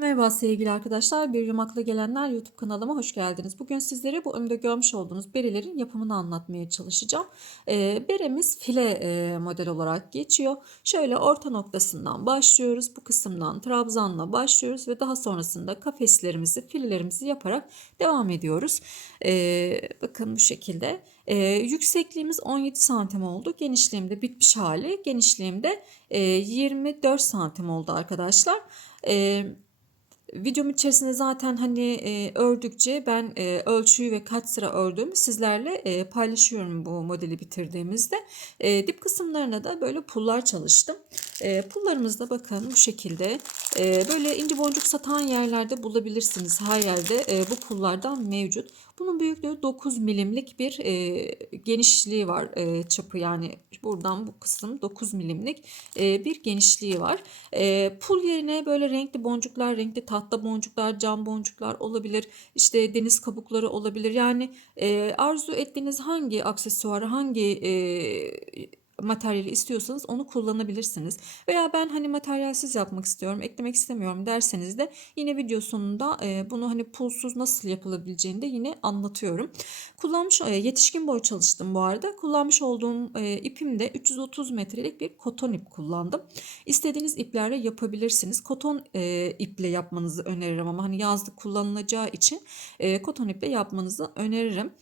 Merhaba sevgili arkadaşlar, Bir Yumak'la Gelenler YouTube kanalıma hoş geldiniz. Bugün sizlere bu önümde görmüş olduğunuz berelerin yapımını anlatmaya çalışacağım. Beremiz file model olarak geçiyor. Şöyle orta noktasından başlıyoruz. Bu kısımdan trabzanla başlıyoruz ve daha sonrasında kafeslerimizi, filelerimizi yaparak devam ediyoruz. Bakın bu şekilde. Yüksekliğimiz 17 santim oldu. Genişliğimde bitmiş hali. Genişliğimde 24 santim oldu arkadaşlar. Videom içerisinde zaten ördükçe ben ölçüyü ve kaç sıra ördüğümü sizlerle paylaşıyorum bu modeli bitirdiğimizde. Dip kısımlarına da böyle pullar çalıştım. Pullarımızda bakın bu şekilde böyle ince boncuk satan yerlerde bulabilirsiniz. Her yerde bu pullardan mevcut. Bunun büyüklüğü 9 milimlik bir genişliği var, çapı, yani buradan bu kısım 9 milimlik bir genişliği var. Pul yerine böyle renkli boncuklar, renkli tahta boncuklar, cam boncuklar olabilir. İşte deniz kabukları olabilir. Yani arzu ettiğiniz hangi aksesuarı, hangi materyali istiyorsanız onu kullanabilirsiniz. Veya ben materyalsiz yapmak istiyorum, eklemek istemiyorum derseniz de yine video sonunda bunu pulsuz nasıl yapılabileceğini de yine anlatıyorum. Yetişkin boy çalıştım bu arada. Kullanmış olduğum ipim de 330 metrelik bir koton ip kullandım. İstediğiniz iplerle yapabilirsiniz. Koton iple yapmanızı öneririm ama yazlık kullanılacağı için koton iple yapmanızı öneririm.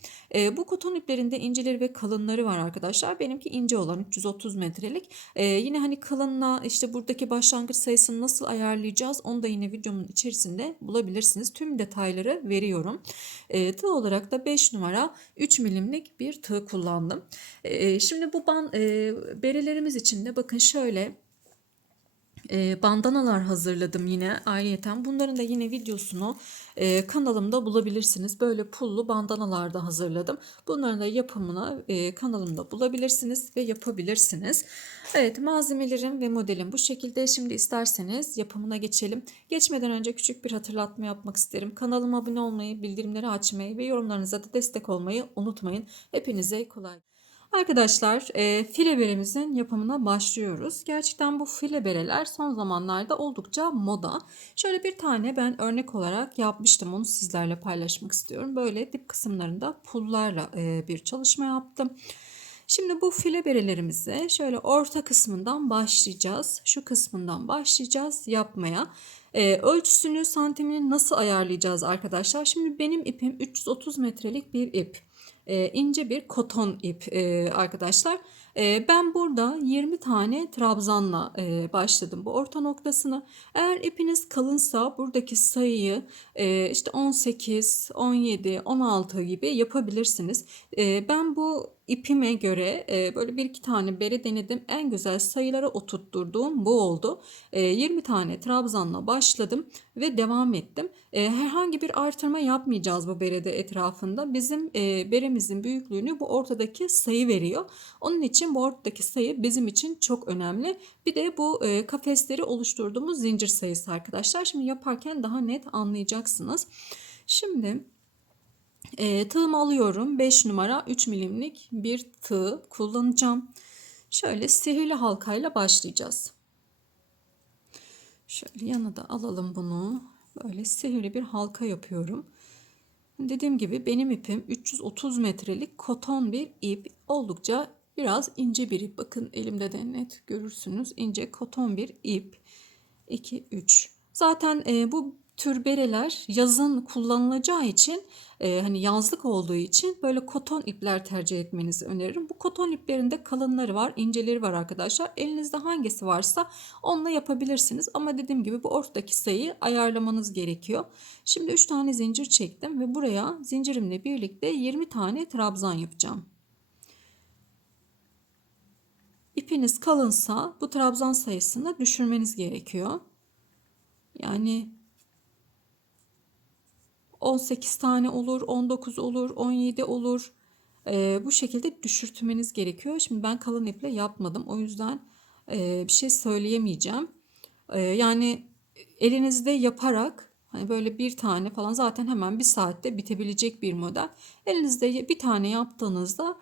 Bu koton iplerinde inceleri ve kalınları var arkadaşlar. Benimki ince olan 330 metrelik. Yine kalınla işte buradaki başlangıç sayısını nasıl ayarlayacağız onu da yine videomun içerisinde bulabilirsiniz. Tüm detayları veriyorum. Tığ olarak da 5 numara 3 milimlik bir tığ kullandım. Şimdi bu berelerimiz için de bakın şöyle bandanalar hazırladım yine ayrıyeten. Bunların da yine videosunu kanalımda bulabilirsiniz. Böyle pullu bandanalar da hazırladım. Bunların da yapımını kanalımda bulabilirsiniz ve yapabilirsiniz. Evet, malzemelerim ve modelim bu şekilde. Şimdi isterseniz yapımına geçelim. Geçmeden önce küçük bir hatırlatma yapmak isterim. Kanalıma abone olmayı, bildirimleri açmayı ve yorumlarınıza da destek olmayı unutmayın. Hepinize kolay. Arkadaşlar, file beremizin yapımına başlıyoruz. Gerçekten bu file bereler son zamanlarda oldukça moda. Şöyle bir tane ben örnek olarak yapmıştım. Onu sizlerle paylaşmak istiyorum. Böyle dip kısımlarında pullarla bir çalışma yaptım. Şimdi bu file berelerimizi şöyle orta kısmından başlayacağız. Şu kısmından başlayacağız yapmaya. Ölçüsünü, santimini nasıl ayarlayacağız arkadaşlar? Şimdi benim ipim 330 metrelik bir ip. İnce bir koton ip arkadaşlar. Ben burada 20 tane trabzanla başladım bu orta noktasını. Eğer ipiniz kalınsa buradaki sayıyı işte 18, 17, 16 gibi yapabilirsiniz. Ben bu ipime göre böyle bir iki tane bere denedim. En güzel sayılara oturtturduğum bu oldu. 20 tane trabzanla başladım ve devam ettim. Herhangi bir artırma yapmayacağız bu berede etrafında. Bizim beremizin büyüklüğünü bu ortadaki sayı veriyor. Onun için bu ortadaki sayı bizim için çok önemli. Bir de bu kafesleri oluşturduğumuz zincir sayısı arkadaşlar. Şimdi yaparken daha net anlayacaksınız. Şimdi tığımı alıyorum. 5 numara 3 milimlik bir tığ kullanacağım. Şöyle sihirli halkayla başlayacağız. Şöyle yana da alalım bunu. Böyle sihirli bir halka yapıyorum. Dediğim gibi benim ipim 330 metrelik koton bir ip. Oldukça biraz ince bir ip. Bakın elimde de net görürsünüz. İnce koton bir ip. 2, 3. Zaten bu tür bereler yazın kullanılacağı için yazlık olduğu için böyle koton ipler tercih etmenizi öneririm. Bu koton iplerinde kalınları var, inceleri var arkadaşlar. Elinizde hangisi varsa onunla yapabilirsiniz. Ama dediğim gibi bu ortadaki sayıyı ayarlamanız gerekiyor. Şimdi 3 tane zincir çektim ve buraya zincirimle birlikte 20 tane trabzan yapacağım. İpiniz kalınsa bu trabzan sayısını düşürmeniz gerekiyor. Yani 18 tane olur, 19 olur, 17 olur. Bu şekilde düşürtmeniz gerekiyor. Şimdi ben kalın iple yapmadım. O yüzden bir şey söyleyemeyeceğim. Yani elinizde yaparak böyle bir tane falan zaten hemen bir saatte bitebilecek bir model. Elinizde bir tane yaptığınızda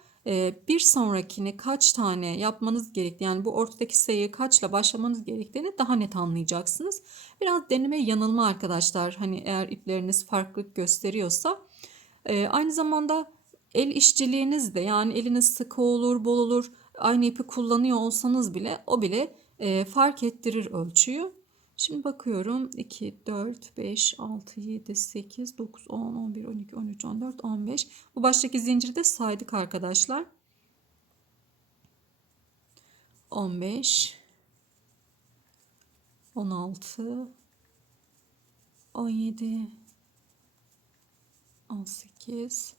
Bir sonrakini kaç tane yapmanız gerektiğini, yani bu ortadaki sayıyı kaçla başlamanız gerektiğini daha net anlayacaksınız. Biraz deneme yanılma arkadaşlar. Hani eğer ipleriniz farklılık gösteriyorsa. Aynı zamanda el işçiliğiniz de, yani eliniz sıkı olur, bol olur. Aynı ipi kullanıyor olsanız bile o bile fark ettirir ölçüyü. Şimdi bakıyorum 2, 4, 5, 6, 7, 8, 9, 10, 11, 12, 13, 14, 15. Bu baştaki zinciri de saydık arkadaşlar. 15, 16, 17, 18,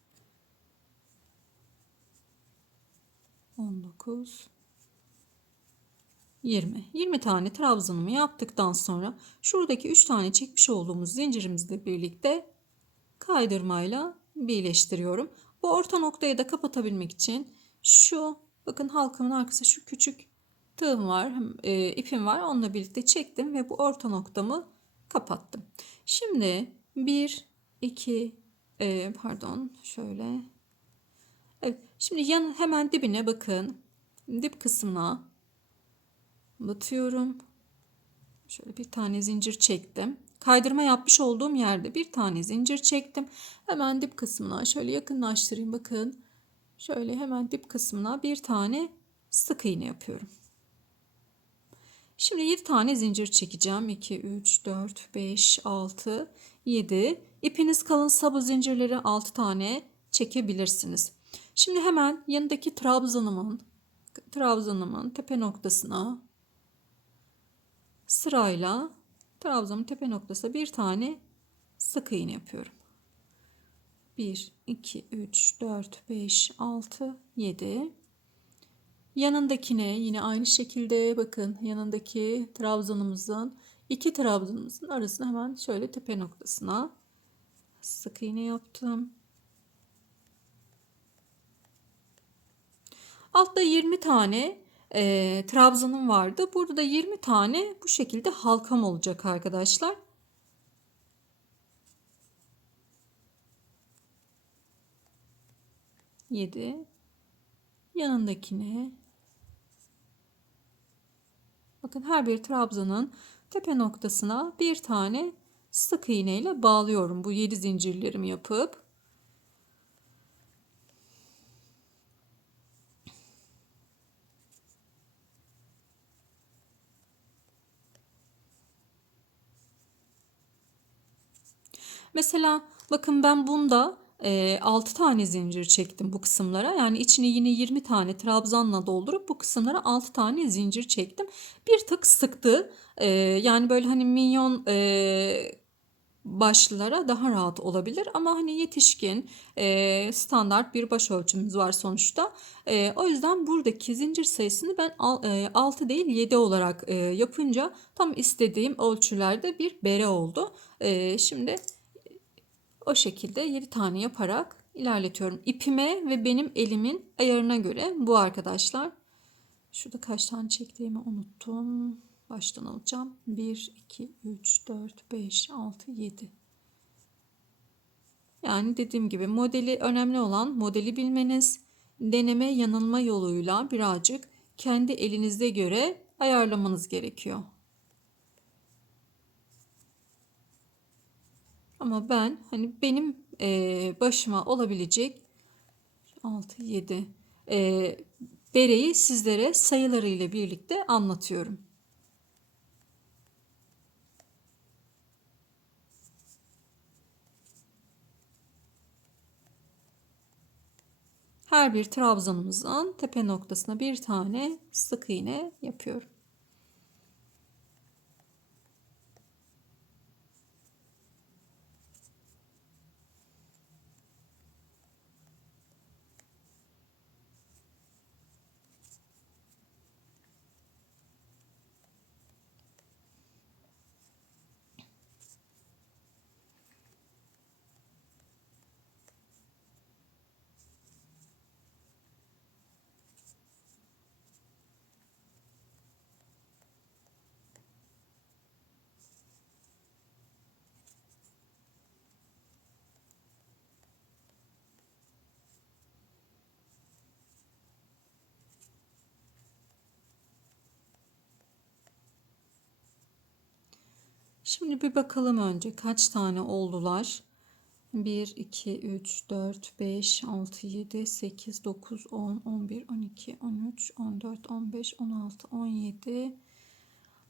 19, 20. 20 tane trabzanımı yaptıktan sonra şuradaki 3 tane çekmiş olduğumuz zincirimizle birlikte kaydırmayla birleştiriyorum. Bu orta noktayı da kapatabilmek için şu, bakın halkamın arkası, şu küçük tığım var, ipim var. Onunla birlikte çektim ve bu orta noktamı kapattım. Şimdi 1, 2, pardon şöyle. Evet, şimdi hemen dibine bakın. Dip kısmına batıyorum. Şöyle bir tane zincir çektim. Kaydırma yapmış olduğum yerde bir tane zincir çektim. Hemen dip kısmına şöyle yakınlaştırayım, bakın. Şöyle hemen dip kısmına bir tane sık iğne yapıyorum. Şimdi 7 tane zincir çekeceğim. 2, 3, 4, 5, 6, 7. İpiniz kalınsa bu zincirleri 6 tane çekebilirsiniz. Şimdi hemen yanındaki trabzanımın tepe noktasına sırayla, trabzanın tepe noktasına bir tane sık iğne yapıyorum. 1, 2, 3, 4, 5, 6, 7. Yanındakine yine aynı şekilde bakın, yanındaki trabzanımızın, iki trabzanımızın arasına hemen şöyle tepe noktasına sık iğne yaptım. Altta 20 tane trabzanım vardı. Burada 20 tane bu şekilde halkam olacak arkadaşlar. Yedi. Yanındakine bakın, her bir trabzanın tepe noktasına bir tane sık iğne ile bağlıyorum. Bu 7 zincirlerimi yapıp mesela bakın, ben bunda 6 tane zincir çektim bu kısımlara. Yani içine yine 20 tane trabzanla doldurup bu kısımlara 6 tane zincir çektim. Bir tık sıktı. Yani böyle hani minyon başlılara daha rahat olabilir. Ama hani yetişkin standart bir başörtümüz var sonuçta. O yüzden buradaki zincir sayısını ben 6 değil 7 olarak yapınca tam istediğim ölçülerde bir bere oldu. Şimdi o şekilde 7 tane yaparak ilerletiyorum. İpime ve benim elimin ayarına göre bu arkadaşlar. Şurada kaç tane çektiğimi unuttum. Baştan alacağım. 1, 2, 3, 4, 5, 6, 7. Yani dediğim gibi modeli, önemli olan modeli bilmeniz. Deneme yanılma yoluyla birazcık kendi elinize göre ayarlamanız gerekiyor. Ama ben hani benim başıma olabilecek 6, 7 bereyi sizlere sayılarıyla birlikte anlatıyorum. Her bir trabzanımızın tepe noktasına bir tane sık iğne yapıyorum. Şimdi bir bakalım önce kaç tane oldular. 1, 2, 3, 4, 5, 6, 7, 8, 9, 10, 11, 12, 13, 14, 15, 16, 17,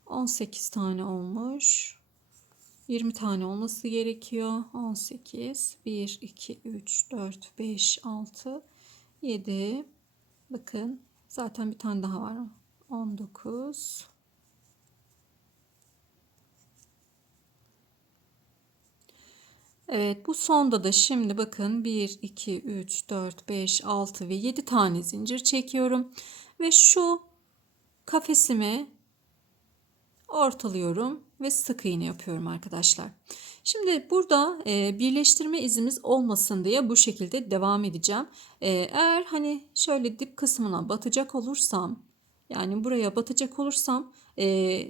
18 tane olmuş. 20 tane olması gerekiyor. 18, 1, 2, 3, 4, 5, 6, 7. Bakın zaten bir tane daha var. 19. Evet, bu sonda da şimdi bakın 1, 2, 3, 4, 5, 6 ve 7 tane zincir çekiyorum. Ve şu kafesimi ortalıyorum ve sık iğne yapıyorum arkadaşlar. Şimdi burada birleştirme izimiz olmasın diye bu şekilde devam edeceğim. Eğer hani şöyle dip kısmına batacak olursam, yani buraya batacak olursam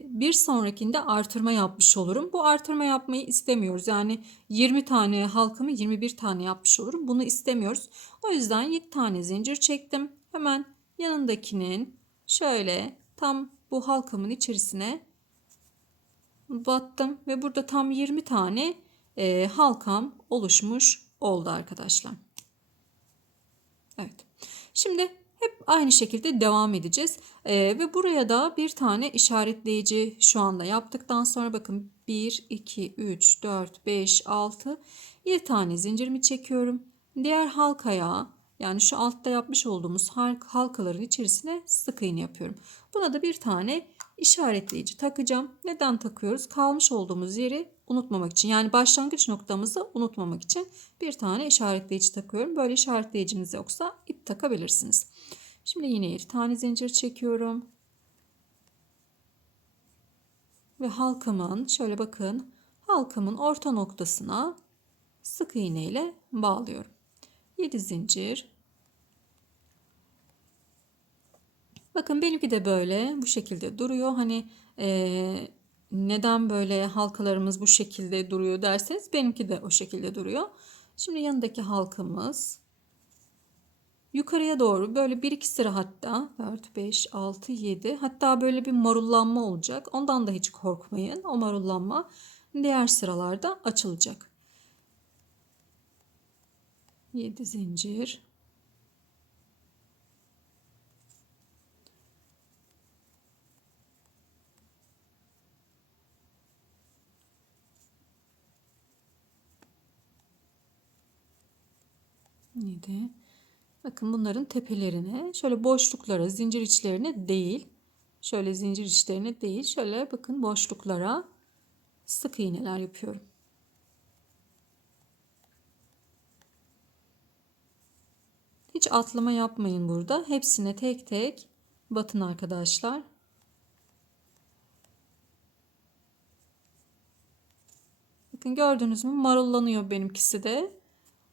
bir sonrakinde artırma yapmış olurum. Bu artırma yapmayı istemiyoruz. Yani 20 tane halkamı 21 tane yapmış olurum. Bunu istemiyoruz. O yüzden 7 tane zincir çektim. Hemen yanındakinin şöyle tam bu halkamın içerisine battım ve burada tam 20 tane halkam oluşmuş oldu arkadaşlar. Evet. Şimdi hep aynı şekilde devam edeceğiz. Ve buraya da bir tane işaretleyici şu anda yaptıktan sonra bakın 1, 2, 3, 4, 5, 6, 7 tane zincirimi çekiyorum. Diğer halkaya, yani şu altta yapmış olduğumuz halkaların içerisine sık iğne yapıyorum. Buna da bir tane işaretleyici takacağım. Neden takıyoruz? Kalmış olduğumuz yeri unutmamak için, yani başlangıç noktamızı unutmamak için bir tane işaretleyici takıyorum. Böyle işaretleyiciniz yoksa ip takabilirsiniz. Şimdi yine 7 tane zincir çekiyorum. Ve halkamın şöyle bakın, halkamın orta noktasına sık iğne ile bağlıyorum. 7 zincir. Bakın benimki de böyle bu şekilde duruyor. Hani neden böyle halkalarımız bu şekilde duruyor derseniz benimki de o şekilde duruyor. Şimdi yanındaki halkamız yukarıya doğru böyle bir iki sıra, hatta 4, 5, 6, 7, hatta böyle bir marullanma olacak. Ondan da hiç korkmayın. O marullanma diğer sıralarda açılacak. 7 zincir. Yedi. Bakın bunların tepelerine, şöyle boşluklara, zincir içlerine değil, şöyle zincir içlerine değil, şöyle bakın boşluklara sık iğneler yapıyorum. Hiç atlama yapmayın burada. Hepsine tek tek batın arkadaşlar. Bakın gördünüz mü? Marullanıyor benimkisi de.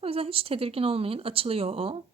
O yüzden hiç tedirgin olmayın. Açılıyor o.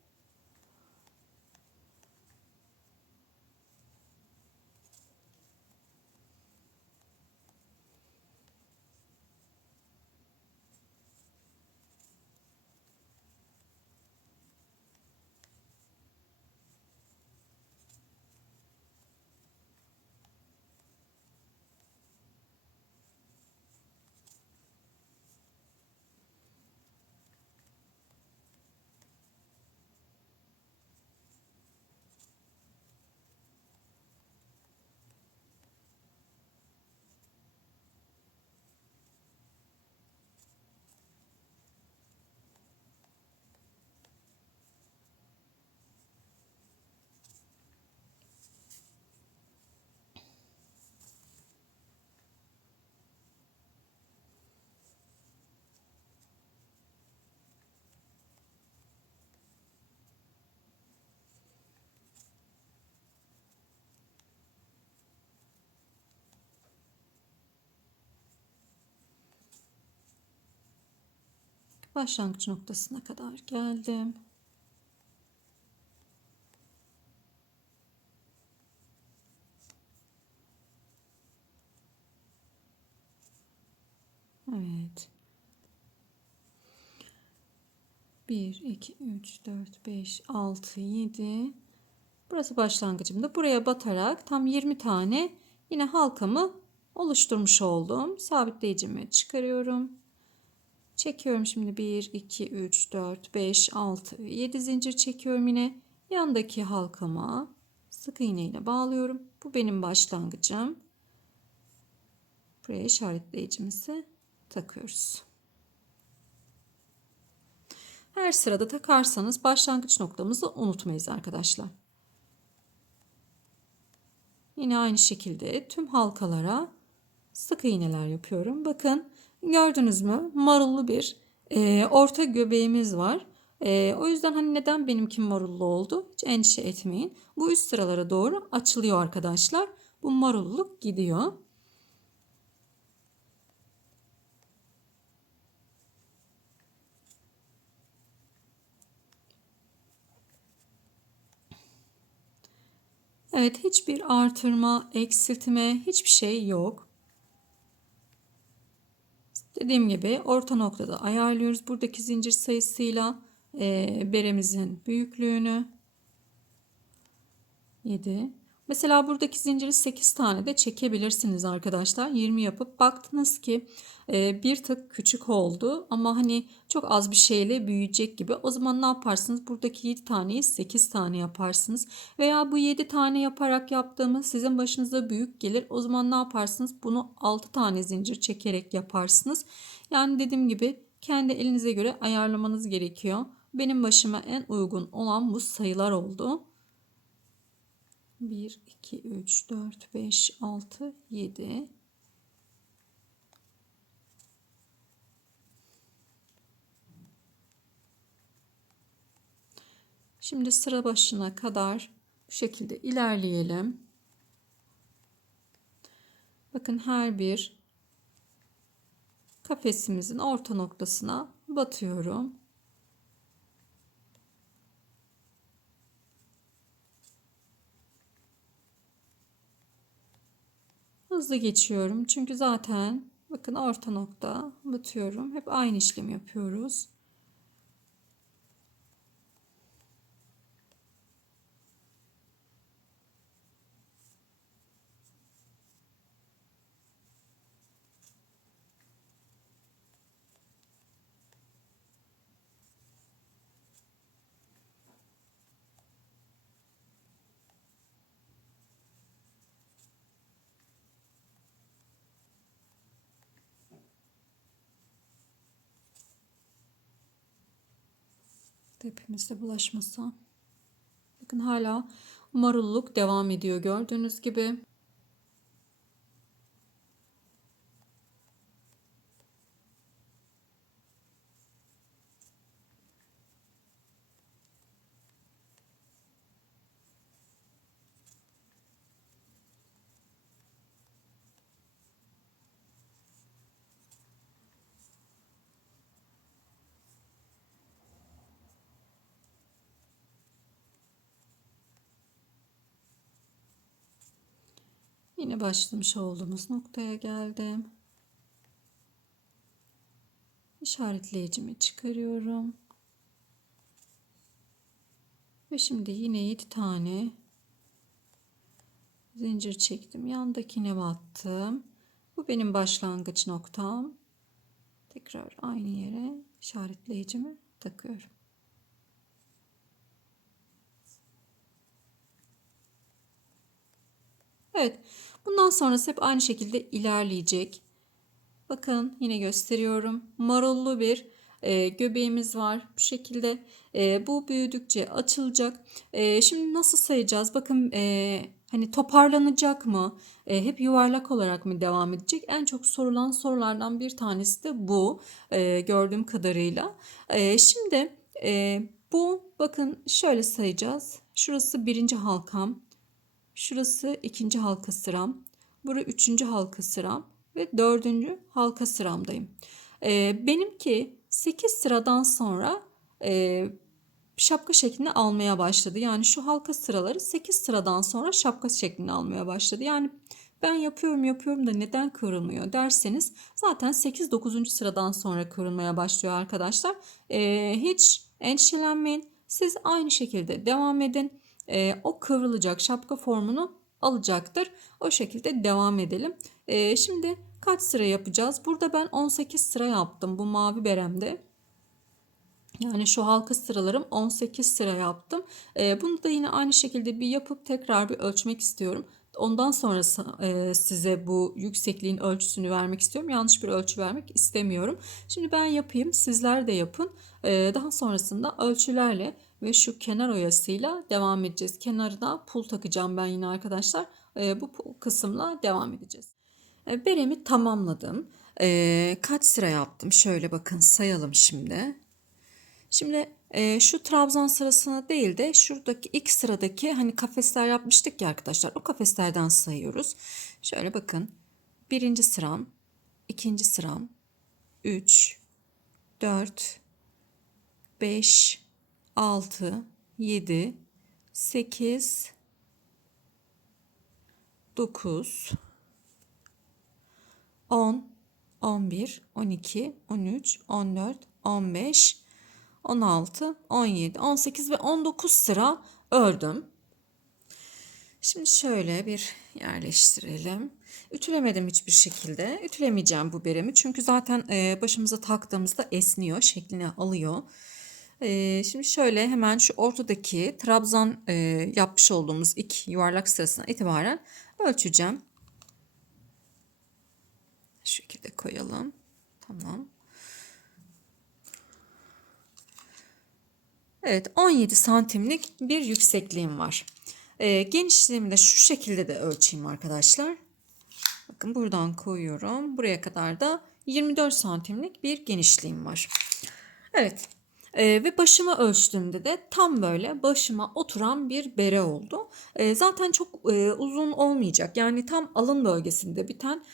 Başlangıç noktasına kadar geldim. Evet. 1, 2, 3, 4, 5, 6, 7. Burası başlangıcımda. Buraya batarak tam 20 tane yine halkamı oluşturmuş olduğum sabitleyicimi çıkarıyorum. Çekiyorum şimdi 1, 2, 3, 4, 5, 6, 7 zincir çekiyorum yine. Yandaki halkama sık iğne ile bağlıyorum. Bu benim başlangıcım. Buraya işaretleyicimizi takıyoruz. Her sırada takarsanız başlangıç noktamızı unutmayız arkadaşlar. Yine aynı şekilde tüm halkalara sık iğneler yapıyorum. Bakın gördünüz mü? Marullu bir orta göbeğimiz var. O yüzden hani neden benimki marullu oldu? Hiç endişe etmeyin. Bu üst sıralara doğru açılıyor arkadaşlar. Bu marulluluk gidiyor. Evet, hiçbir artırma, eksiltme, hiçbir şey yok. Dediğim gibi orta noktada ayarlıyoruz. Buradaki zincir sayısıyla beremizin büyüklüğünü 7. Mesela buradaki zinciri 8 tane de çekebilirsiniz arkadaşlar. 20 yapıp baktınız ki bir tık küçük oldu ama hani çok az bir şeyle büyüyecek gibi. O zaman ne yaparsınız? Buradaki 7 taneyi 8 tane yaparsınız. Veya bu 7 tane yaparak yaptığımız sizin başınıza büyük gelir. O zaman ne yaparsınız? Bunu 6 tane zincir çekerek yaparsınız. Yani dediğim gibi kendi elinize göre ayarlamanız gerekiyor. Benim başıma en uygun olan bu sayılar oldu. 1, 2, 3, 4, 5, 6, 7. Şimdi sıra başına kadar bu şekilde ilerleyelim. Bakın her bir kafesimizin orta noktasına batıyorum. Hızlı geçiyorum çünkü zaten bakın orta nokta batıyorum. Hep aynı işlemi yapıyoruz. Hepimizde bulaşmasa. Bakın hala marulluk devam ediyor gördüğünüz gibi. Yine başlamış olduğumuz noktaya geldim. İşaretleyicimi çıkarıyorum. Ve şimdi yine 7 tane zincir çektim. Yandakine battım. Bu benim başlangıç noktam. Tekrar aynı yere işaretleyicimi takıyorum. Evet. Bundan sonrası hep aynı şekilde ilerleyecek. Bakın yine gösteriyorum. Marullu bir göbeğimiz var. Bu şekilde bu büyüdükçe açılacak. Şimdi nasıl sayacağız? Bakın hani toparlanacak mı? Hep yuvarlak olarak mı devam edecek? En çok sorulan sorulardan bir tanesi de bu gördüğüm kadarıyla. Şimdi bu bakın şöyle sayacağız. Şurası birinci halkam. Şurası ikinci halka sıram. Burası üçüncü halka sıram. Ve dördüncü halka sıramdayım. Benimki 8 sıradan sonra şapka şeklini almaya başladı. Yani şu halka sıraları 8 sıradan sonra şapka şeklini almaya başladı. Yani ben yapıyorum da neden kıvrılmıyor derseniz zaten 8-9. sıradan sonra kıvrılmaya başlıyor arkadaşlar. Hiç endişelenmeyin. Siz aynı şekilde devam edin. O kıvrılacak şapka formunu alacaktır. O şekilde devam edelim. Şimdi kaç sıra yapacağız? Burada ben 18 sıra yaptım bu mavi beremde. Yani şu halka sıralarım 18 sıra yaptım. Bunu da yine aynı şekilde bir yapıp tekrar bir ölçmek istiyorum. Ondan sonra size bu yüksekliğin ölçüsünü vermek istiyorum. Yanlış bir ölçü vermek istemiyorum. Şimdi ben yapayım, sizler de yapın. Daha sonrasında ölçülerle ve şu kenar oyasıyla devam edeceğiz. Kenarına pul takacağım ben yine arkadaşlar. Bu kısımla devam edeceğiz. Beremi tamamladım. Kaç sıra yaptım? Şöyle bakın sayalım şimdi. Şimdi şu trabzan sırasına değil de şuradaki ilk sıradaki hani kafesler yapmıştık ya arkadaşlar. O kafeslerden sayıyoruz. Şöyle bakın. Birinci sıram, ikinci sıram, 3, 4, 5, 6, 7, 8, 9, 10, 11, 12, 13, 14, 15, 16, 17, 18 ve 19 sıra ördüm. Şimdi şöyle bir yerleştirelim. Ütülemedim hiçbir şekilde. Ütülemeyeceğim bu beremi. Çünkü zaten başımıza taktığımızda esniyor, şeklini alıyor. Şimdi şöyle hemen şu ortadaki trabzan yapmış olduğumuz ilk yuvarlak sırasına itibaren ölçeceğim. Şu şekilde koyalım. Tamam. Evet, 17 santimlik bir yüksekliğim var. Genişliğimi de şu şekilde de ölçeyim arkadaşlar. Bakın buradan koyuyorum. Buraya kadar da 24 santimlik bir genişliğim var. Evet. Ve başıma ölçtüğümde de tam böyle başıma oturan bir bere oldu. Zaten çok uzun olmayacak. Yani tam alın bölgesinde biten,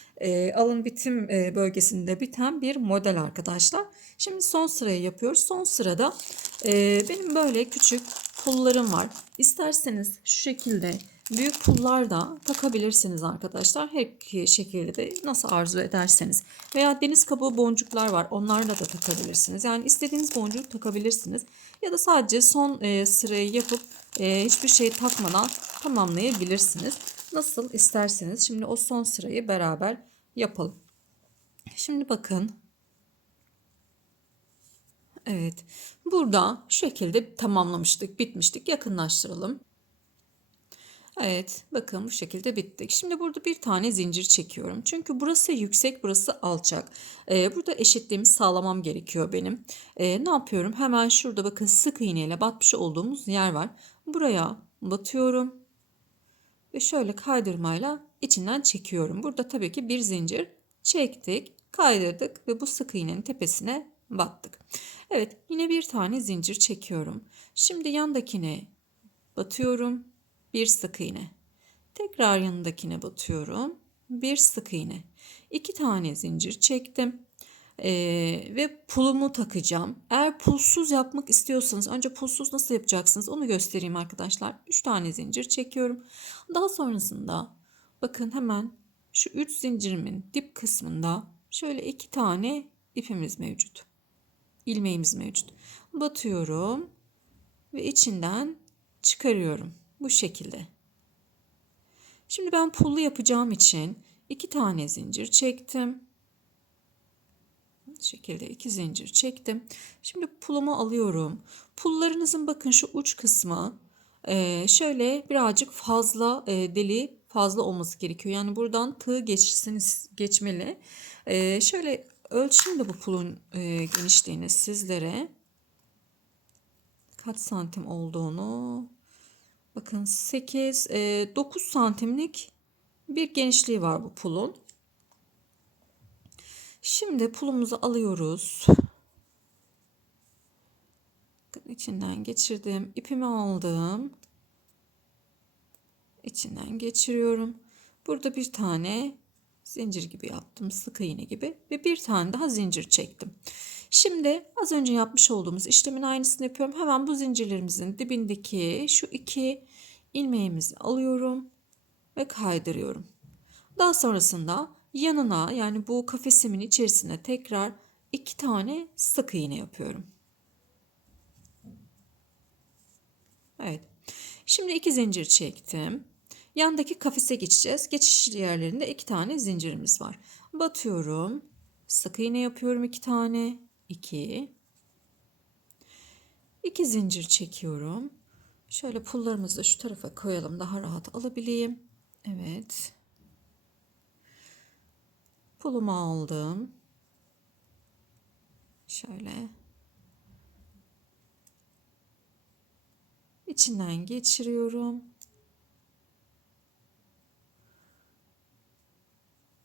alın bitim bölgesinde biten bir model arkadaşlar. Şimdi son sırayı yapıyoruz. Son sırada benim böyle küçük pullarım var. İsterseniz şu şekilde büyük pullar da takabilirsiniz arkadaşlar. Her iki şekilde de nasıl arzu ederseniz. Veya deniz kabuğu boncuklar var. Onlarla da takabilirsiniz. Yani istediğiniz boncuğu takabilirsiniz. Ya da sadece son sırayı yapıp hiçbir şey takmadan tamamlayabilirsiniz. Nasıl isterseniz. Şimdi o son sırayı beraber yapalım. Şimdi bakın. Evet. Burada şu şekilde tamamlamıştık, bitmiştik. Yakınlaştıralım. Evet, bakın bu şekilde bittik. Şimdi burada bir tane zincir çekiyorum. Çünkü burası yüksek, burası alçak. Burada eşitliğimi sağlamam gerekiyor benim. Ne yapıyorum? Hemen şurada bakın sık iğneyle batmış olduğumuz yer var. Buraya batıyorum ve şöyle kaydırmayla içinden çekiyorum. Burada tabii ki bir zincir çektik, kaydırdık ve bu sık iğnenin tepesine battık. Evet, yine bir tane zincir çekiyorum. Şimdi yandakine batıyorum. Bir sık iğne. Tekrar yanındakine batıyorum. Bir sık iğne. 2 tane zincir çektim. Ve pulumu takacağım. Eğer pulsuz yapmak istiyorsanız önce pulsuz nasıl yapacaksınız onu göstereyim arkadaşlar. 3 tane zincir çekiyorum. Daha sonrasında bakın hemen şu 3 zincirimin dip kısmında şöyle 2 tane ipimiz mevcut. İlmeğimiz mevcut. Batıyorum ve içinden çıkarıyorum. Bu şekilde. Şimdi ben pullu yapacağım için 2 tane zincir çektim. Bu şekilde 2 zincir çektim. Şimdi pulumu alıyorum. Pullarınızın bakın şu uç kısmı şöyle birazcık fazla deli fazla olması gerekiyor. Yani buradan tığ geçmeli. Şöyle ölçeyim de bu pulun genişliğini sizlere. Kaç santim olduğunu. Bakın 8, 9 santimlik bir genişliği var bu pulun. Şimdi pulumuzu alıyoruz. İçinden geçirdim. İpimi aldım. İçinden geçiriyorum. Burada bir tane zincir gibi yaptım. Sık iğne gibi. Ve bir tane daha zincir çektim. Şimdi az önce yapmış olduğumuz işlemin aynısını yapıyorum. Hemen bu zincirlerimizin dibindeki şu iki ilmeğimizi alıyorum ve kaydırıyorum. Daha sonrasında yanına yani bu kafesimin içerisine tekrar 2 tane sık iğne yapıyorum. Evet. Şimdi 2 zincir çektim. Yandaki kafese geçeceğiz. Geçiş yerlerinde 2 tane zincirimiz var. Batıyorum. Sık iğne yapıyorum 2 tane. 2. 2 zincir çekiyorum. Şöyle pullarımızı da şu tarafa koyalım, daha rahat alabileyim. Evet. Pulumu aldım. Şöyle. İçinden geçiriyorum.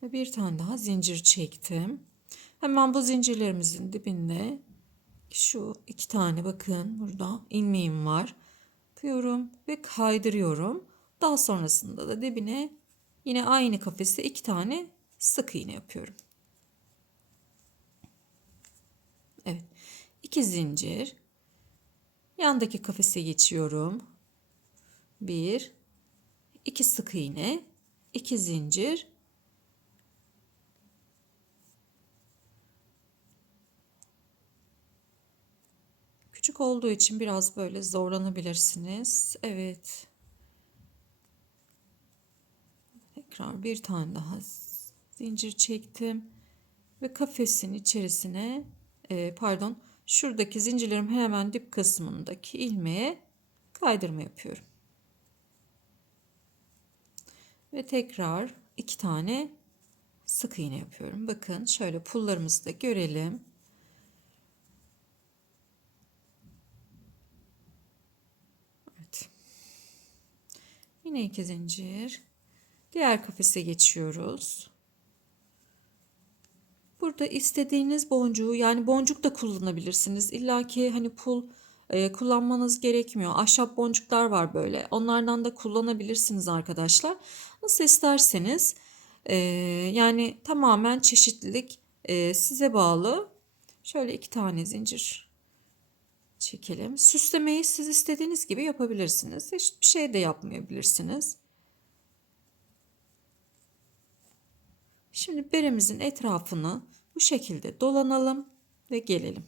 Ve bir tane daha zincir çektim. Hemen bu zincirlerimizin dibinde şu 2 tane, bakın burada ilmeğim var. Yapıyorum ve kaydırıyorum. Daha sonrasında da dibine yine aynı kafese 2 tane sık iğne yapıyorum. Evet. 2 zincir. Yandaki kafese geçiyorum. 1, 2 sık iğne, 2 zincir. Küçük olduğu için biraz böyle zorlanabilirsiniz. Evet. Tekrar bir tane daha zincir çektim ve kafesin içerisine şuradaki zincirlerim hemen dip kısmındaki ilmeğe kaydırma yapıyorum. Ve tekrar 2 tane sık iğne yapıyorum. Bakın şöyle pullarımızı da görelim. Evet. Yine 2 zincir. Diğer kafese geçiyoruz. Burada istediğiniz boncuğu, yani boncuk da kullanabilirsiniz. İlla ki hani pul kullanmanız gerekmiyor. Ahşap boncuklar var böyle. Onlardan da kullanabilirsiniz arkadaşlar. Nasıl isterseniz. Yani tamamen çeşitlilik size bağlı. Şöyle 2 tane zincir çekelim. Süslemeyi siz istediğiniz gibi yapabilirsiniz. Hiçbir şey de yapmayabilirsiniz. Şimdi beremizin etrafını bu şekilde dolanalım ve gelelim.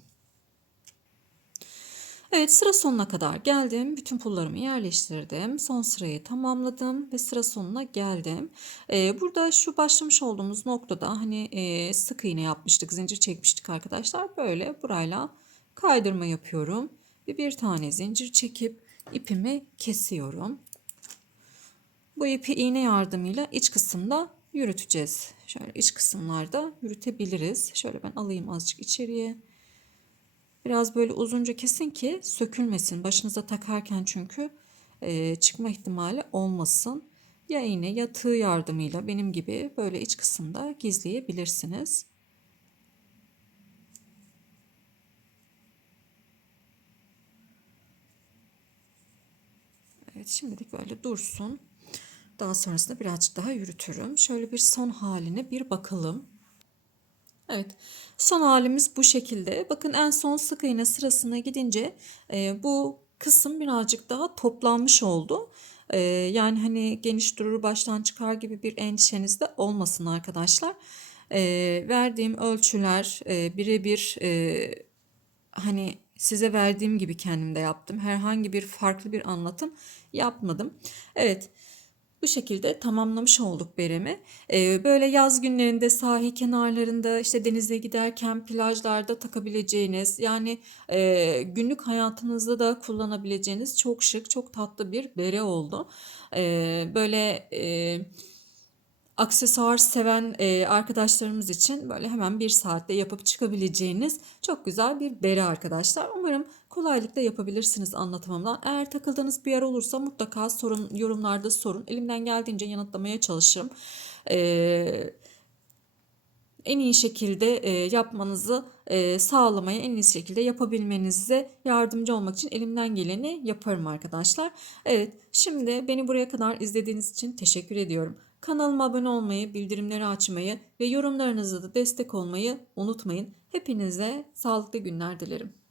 Evet, sıra sonuna kadar geldim. Bütün pullarımı yerleştirdim. Son sırayı tamamladım ve sıra sonuna geldim. Burada şu başlamış olduğumuz noktada hani sık iğne yapmıştık, zincir çekmiştik arkadaşlar. Böyle burayla kaydırma yapıyorum. Ve bir tane zincir çekip ipimi kesiyorum. Bu ipi iğne yardımıyla iç kısımda yürüteceğiz. Şöyle iç kısımlarda yürütebiliriz. Şöyle ben alayım azıcık içeriye. Biraz böyle uzunca kesin ki sökülmesin. Başınıza takarken çünkü çıkma ihtimali olmasın. Ya iğne ya tığ yardımıyla benim gibi böyle iç kısımda gizleyebilirsiniz. Evet, şimdilik böyle dursun. Daha sonrasında birazcık daha yürütürüm. Şöyle bir son haline bir bakalım. Evet, son halimiz bu şekilde. Bakın en son sık iğne sırasına gidince bu kısım birazcık daha toplanmış oldu. Yani hani geniş durur baştan çıkar gibi bir endişeniz de olmasın arkadaşlar. Verdiğim ölçüler birebir, hani size verdiğim gibi kendim de yaptım. Herhangi bir farklı bir anlatım yapmadım. Evet. Bu şekilde tamamlamış olduk beremi. Böyle yaz günlerinde sahil kenarlarında, işte denize giderken plajlarda takabileceğiniz, yani günlük hayatınızda da kullanabileceğiniz çok şık, çok tatlı bir bere oldu. Böyle aksesuar seven arkadaşlarımız için böyle hemen bir saatte yapıp çıkabileceğiniz çok güzel bir bere arkadaşlar. Umarım kolaylıkla yapabilirsiniz anlatımımdan. Eğer takıldığınız bir yer olursa mutlaka sorun, yorumlarda sorun. Elimden geldiğince yanıtlamaya çalışırım. En iyi şekilde yapmanızı sağlamaya, en iyi şekilde yapabilmenize yardımcı olmak için elimden geleni yaparım arkadaşlar. Evet, şimdi beni buraya kadar izlediğiniz için teşekkür ediyorum. Kanalıma abone olmayı, bildirimleri açmayı ve yorumlarınızla da destek olmayı unutmayın. Hepinize sağlıklı günler dilerim.